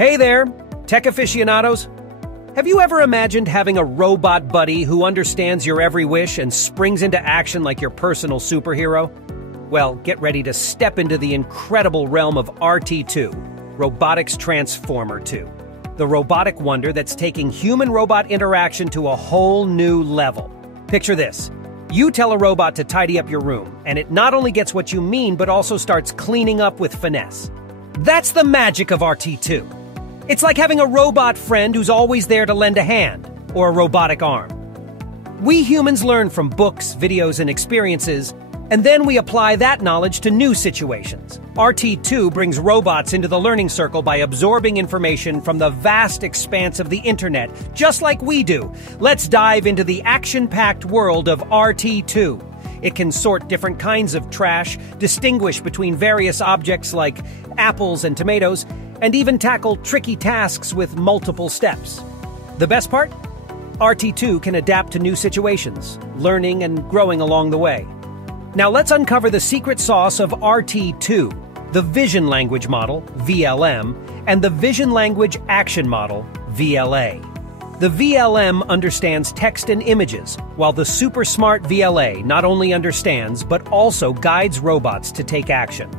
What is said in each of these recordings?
Hey there, tech aficionados. Have you ever imagined having a robot buddy who understands your every wish and springs into action like your personal superhero? Well, get ready to step into the incredible realm of RT2, Robotics Transformer 2. The robotic wonder that's taking human-robot interaction to a whole new level. Picture this. You tell a robot to tidy up your room, and it not only gets what you mean, but also starts cleaning up with finesse. That's the magic of RT2. It's like having a robot friend who's always there to lend a hand, or a robotic arm. We humans learn from books, videos, and experiences, and then we apply that knowledge to new situations. RT2 brings robots into the learning circle by absorbing information from the vast expanse of the internet, just like we do. Let's dive into the action-packed world of RT2. It can sort different kinds of trash, distinguish between various objects like apples and tomatoes, and even tackle tricky tasks with multiple steps. The best part? RT2 can adapt to new situations, learning and growing along the way. Now let's uncover the secret sauce of RT2, the Vision Language Model, VLM, and the Vision Language Action Model, VLA. The VLM understands text and images, while the super smart VLA not only understands, but also guides robots to take action.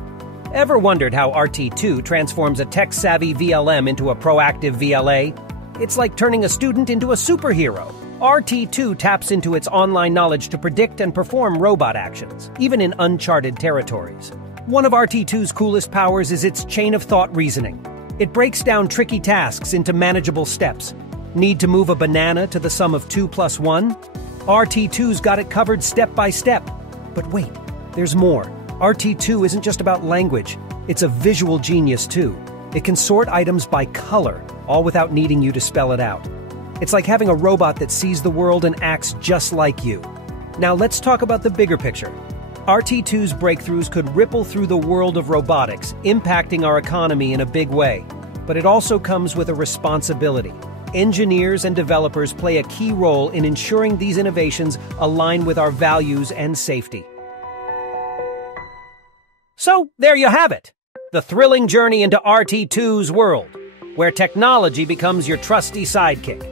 Ever wondered how RT2 transforms a tech-savvy VLM into a proactive VLA? It's like turning a student into a superhero. RT2 taps into its online knowledge to predict and perform robot actions, even in uncharted territories. One of RT2's coolest powers is its chain-of-thought reasoning. It breaks down tricky tasks into manageable steps. Need to move a banana to the sum of 2 plus 1? RT2's got it covered step by step. But wait, there's more. RT2 isn't just about language. It's a visual genius, too. It can sort items by color, all without needing you to spell it out. It's like having a robot that sees the world and acts just like you. Now let's talk about the bigger picture. RT2's breakthroughs could ripple through the world of robotics, impacting our economy in a big way. But it also comes with a responsibility. Engineers and developers play a key role in ensuring these innovations align with our values and safety. So, there you have it. The thrilling journey into RT2's world, where technology becomes your trusty sidekick.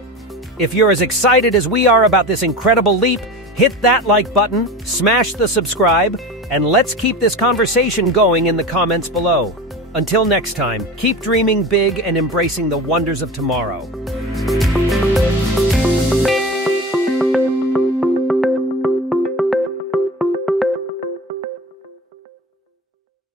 If you're as excited as we are about this incredible leap, hit that like button, smash the subscribe, and let's keep this conversation going in the comments below. Until next time, keep dreaming big and embracing the wonders of tomorrow.